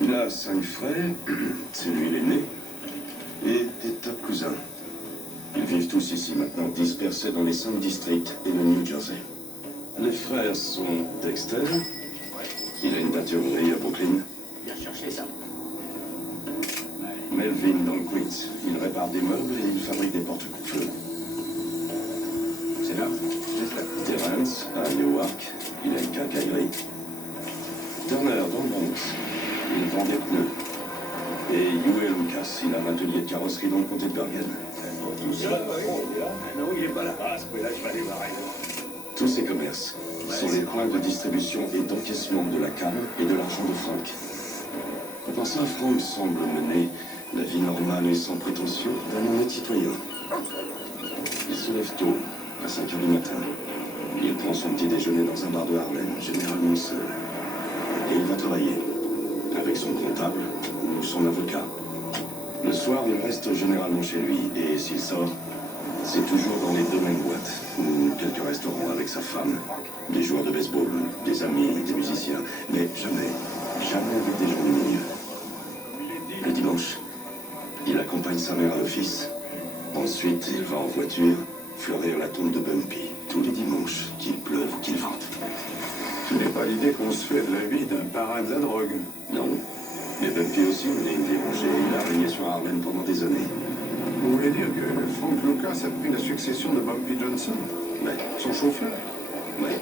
Il a 5 frères, c'est lui l'aîné, et des tas de cousins. Ils vivent tous ici maintenant, dispersés dans les 5 districts et le New Jersey. Les frères sont Dexter, il a une teinturerie à Brooklyn. Bien cherché ça. Melvin dans le Queens, il répare des meubles et il fabrique des porte-coups-feu. C'est là. Terrence à Newark, il a une quincaillerie. Turner dans le Bronx, il vend des pneus. Et Huey Lucas, il a un atelier de carrosserie dans le comté de Bergen. Non, il est pas là. Ah, à ce point-là, je vais aller voir ailleurs. Tous ces commerces sont les points de distribution et d'encaissement de la canne et de l'argent de Frank. Pour ça, Frank semble mener la vie normale et sans prétention d'un honnête citoyen. Il se lève tôt, à 5 h du matin. Il prend son petit déjeuner dans un bar de Harlem, généralement seul. Et il va travailler, avec son comptable ou son avocat. Le soir, il reste généralement chez lui, et s'il sort, c'est toujours dans les 2 mêmes boîtes, ou quelques restaurants avec sa femme, des joueurs de baseball, des amis, des musiciens, mais jamais avec des gens du milieu. Le dimanche, il accompagne sa mère à l'office. Ensuite, il va en voiture fleurir la tombe de Bumpy, tous les dimanches, qu'il pleuve ou qu'il vente. Ce n'est pas l'idée qu'on se fait de la vie d'un parrain de la drogue. Non, mais Bumpy aussi menait une vie rangée. Il a régné sur Harlem pendant des années. Vous voulez dire que Frank Lucas a pris la succession de Bumpy Johnson, Ouais, son chauffeur? ouais.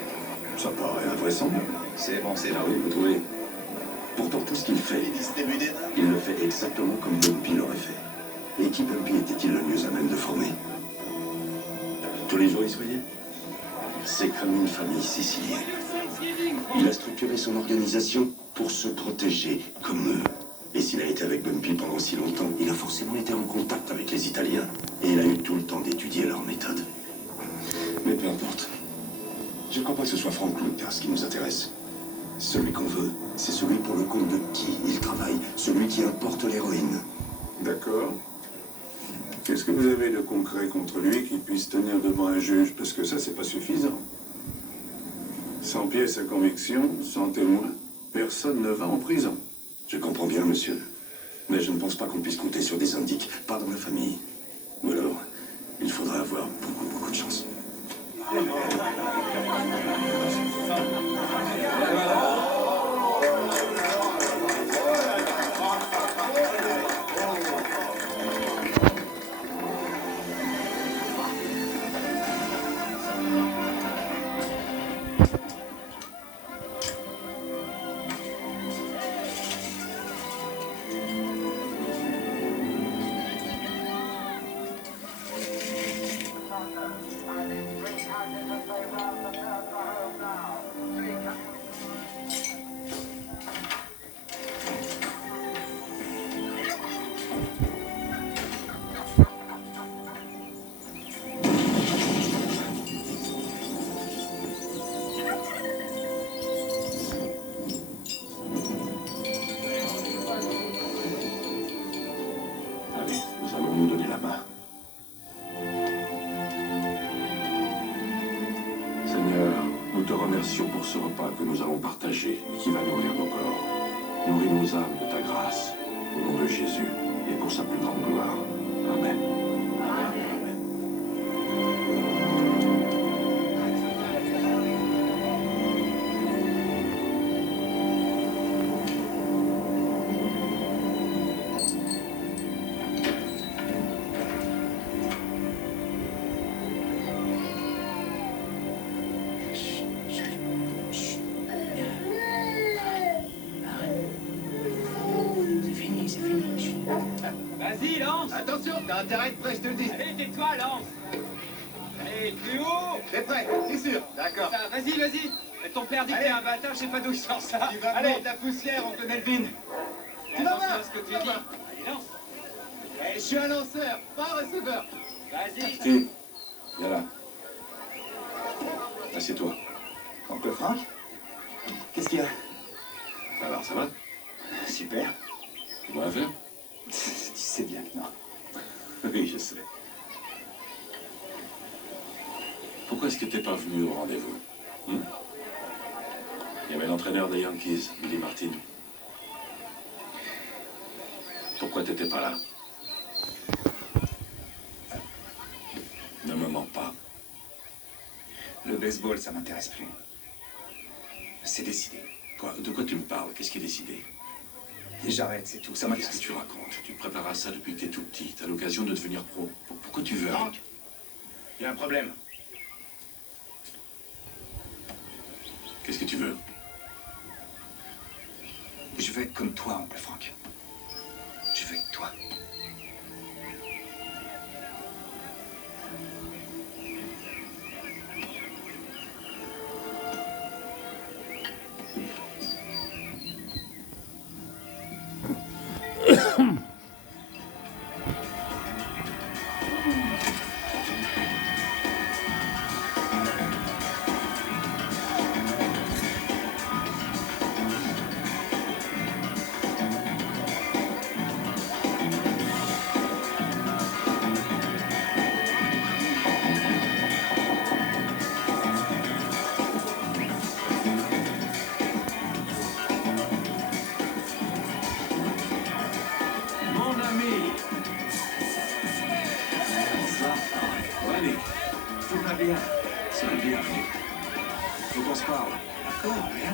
Ça paraît invraisemblable. C'est bon, c'est Ah là. oui, vous trouvez. Pourtant, tout ce qu'il fait, il le fait exactement comme Bumpy l'aurait fait. Et qui Bumpy était-il le mieux à même de former? Tous les jours, il se voyait. C'est comme une famille sicilienne. Il a structuré son organisation pour se protéger comme eux. Et s'il a été avec Bumpy pendant si longtemps, il a forcément été en contact avec les Italiens. Et il a eu tout le temps d'étudier leur méthode. Mais peu importe. Je ne crois pas que ce soit Frank Lucas qui nous intéresse. Celui qu'on veut, c'est celui pour le compte de qui il travaille. Celui qui importe l'héroïne. D'accord. Qu'est-ce que vous avez de concret contre lui qui puisse tenir devant un juge? Parce que ça, c'est pas suffisant. Sans pièce à conviction, sans témoin, personne ne va en prison. Je comprends bien, monsieur. Mais je ne pense pas qu'on puisse compter sur des indices, pas dans la famille. Ou alors, il faudra avoir beaucoup de chance. Allez, nous allons nous donner la main. Seigneur, nous te remercions pour ce repas que nous allons partager et qui va nourrir nos corps. Nourris nos âmes de ta grâce, au nom de Jésus et pour sa plus grande gloire. Amen. Vas-y, lance! Attention, t'as intérêt de près, je te le dis. Allez, tais-toi, lance! Allez, plus haut! T'es prêt, t'es sûr? D'accord. Ça, vas-y, vas-y! Ton père dit que t'es un bâtard, je sais pas d'où il sort ça. Tu vas Allez, voir. de la poussière, oncle Melvin. Tu vas Attention voir. à ce que tu Tu vas dis. voir. Allez, lance! Je suis un lanceur, pas un receveur. Vas-y! Tim, viens là. Assieds-toi. Oncle Frank? Qu'est-ce qu'il y a? Alors, ça va? Super. Tu vois l'affaire? Tu sais bien que non. Oui, je sais. Pourquoi est-ce que t'es pas venu au rendez-vous? Il y avait l'entraîneur des Yankees, Billy Martin. Pourquoi t'étais pas là? Ne me mens pas. Le baseball, ça m'intéresse plus. C'est décidé. Quoi? De quoi tu me parles? Qu'est-ce qui est décidé? Et j'arrête, c'est tout, ça Qu'est-ce m'intéresse que tu plus. racontes? Tu te prépares à ça depuis que t'es tout petit. T'as l'occasion de devenir pro. Pourquoi tu veux? Franck, il y a un problème. Qu'est-ce que tu veux? Je veux être comme toi, oncle Franck. Je veux être toi. Mon ami! Ça, ouais, Nick. Tout va bien. Ça va bien, Nick. Faut qu'on se parle. D'accord, bien.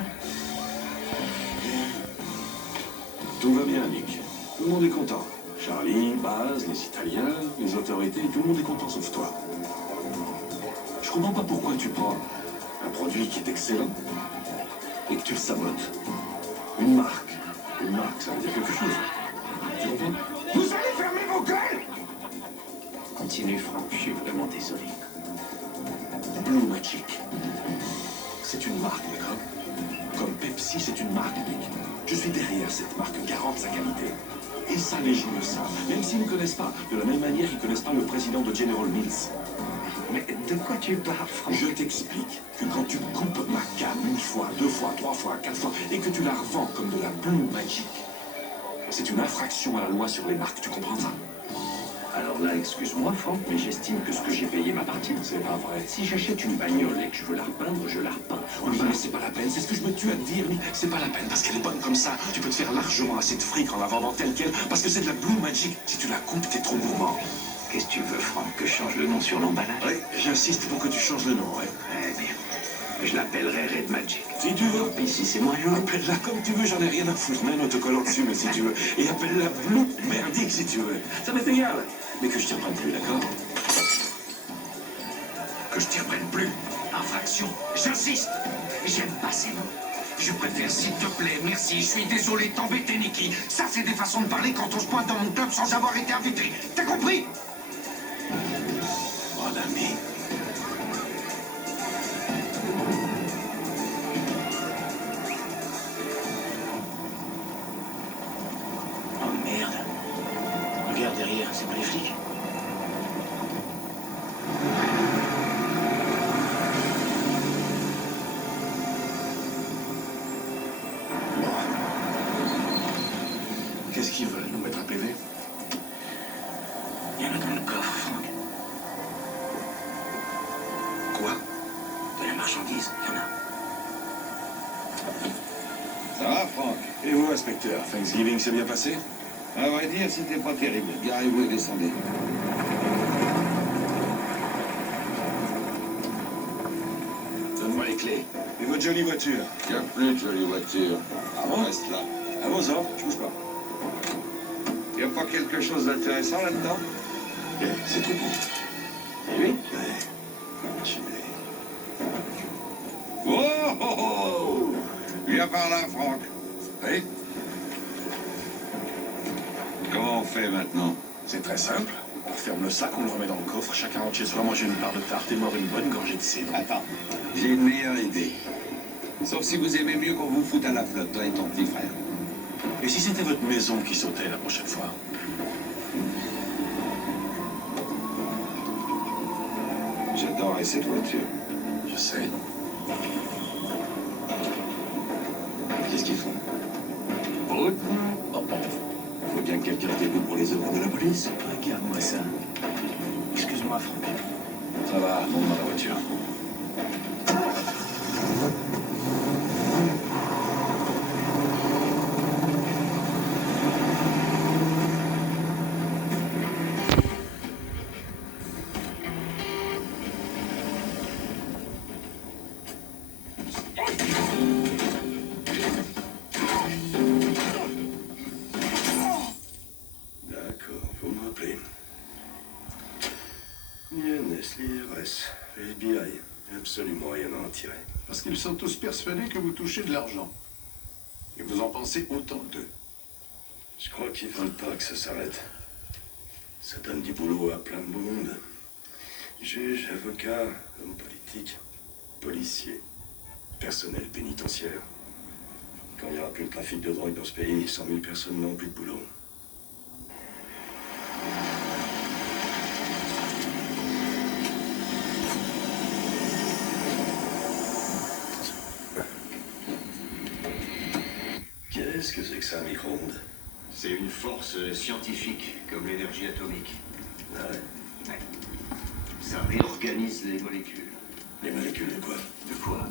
Tout va bien, Nick. Tout le monde est content. Charlie, Baz, les Italiens, les autorités, tout le monde est content sauf toi. Je comprends pas pourquoi tu prends un produit qui est excellent et que tu le sabotes. Une marque. Une marque, ça veut dire quelque chose. Tu comprends? Vous allez fermer vos gueules! Continue, Franck, je suis vraiment désolé. Blue Magic. C'est une marque, d'accord? Comme Pepsi, c'est une marque, Nick. Je suis derrière cette marque, garante sa qualité. Et ça, les gens le savent. Même s'ils ne connaissent pas. De la même manière, ils ne connaissent pas le président de General Mills. Mais de quoi tu parles, Franck? Je t'explique que quand tu coupes ma canne une fois, deux fois, trois fois, quatre fois, et que tu la revends comme de la Blue Magic, c'est une infraction à la loi sur les marques. Tu comprends ça? Alors là, excuse-moi, Franck, mais j'estime que ce que j'ai payé m'appartient. C'est pas vrai. Si j'achète une bagnole et que je veux la repeindre, je la repeins. Oui, mais c'est pas la peine, c'est ce que je me tue à te dire, Nick. C'est pas la peine, parce qu'elle est bonne comme ça. Tu peux te faire largement assez de fric en la vendant telle qu'elle, parce que c'est de la Blue Magic. Si tu la coupes, t'es trop gourmand. Qu'est-ce que tu veux, Franck, que je change le nom sur l'emballage? Oui, j'insiste pour que tu changes le nom, ouais. Eh bien, je l'appellerai Red Magic. Si tu veux. Puis si c'est moins joli. Appelle-la comme tu veux, j'en ai rien à foutre, mets un autocollant dessus, mais si tu veux. Et appelle-la Blue Merdique, si tu veux. Ça m'est égal. Mais que je t'y reprenne plus, d'accord? Que je t'y reprenne plus. Infraction. J'insiste. J'aime pas ces mots. Je préfère s'il te plaît, merci, je suis désolé de t'embêter, Nicky. Ça, c'est des façons de parler quand on se pointe dans mon club sans avoir été invité. T'as compris? Mon ami. Oh merde. Regarde derrière, c'est pas les flics? Qu'est-ce qu'ils veulent, nous mettre un PV? Il y en a dans le coffre, Franck. Quoi? De la marchandise, il y en a. Ça va, Franck? Et vous, inspecteur, Thanksgiving s'est bien passé? À vrai dire, c'était pas terrible. Garez-vous et descendez. Donne-moi les clés. Et votre jolie voiture? Il n'y a plus de jolie voiture. Ah bon? Reste là. À vos ordres, je bouge pas. Il n'y a pas quelque chose d'intéressant là-dedans? Eh, c'est trop beau. Et lui? Ouais. Je l'ai. Oh, oh, oh! Viens par là, Franck. Oui? Comment on fait maintenant? C'est très simple. On ferme le sac, on le remet dans le coffre, chacun rentre chez soi, manger une part de tarte et boire une bonne gorgée de cidre. Attends, j'ai une meilleure idée. Sauf si vous aimez mieux qu'on vous foute à la flotte, toi et ton petit frère. Et si c'était votre maison qui sautait la prochaine fois? J'adorais cette voiture. Je sais. Qu'est-ce qu'ils font? Brut. Bon, bon. Faut bien que quelqu'un se débrouille pour les œuvres de la police. Regarde-moi ça. Excuse-moi, Franck. Ça va, monte dans la voiture. absolument rien à en tirer. Parce qu'ils sont tous persuadés que vous touchez de l'argent. Et vous en pensez autant d'eux. Je crois qu'ils veulent pas que ça s'arrête. Ça donne du boulot à plein de monde. Juges, avocats, hommes politiques, policiers, personnel pénitentiaire. Quand il n'y aura plus de trafic de drogue dans ce pays, 100 000 personnes n'auront plus de boulot. Qu'est-ce que c'est que ça, un micro-ondes? C'est une force scientifique, comme l'énergie atomique. Ah ouais. Ouais. Ça réorganise les molécules. Les molécules de quoi? De quoi?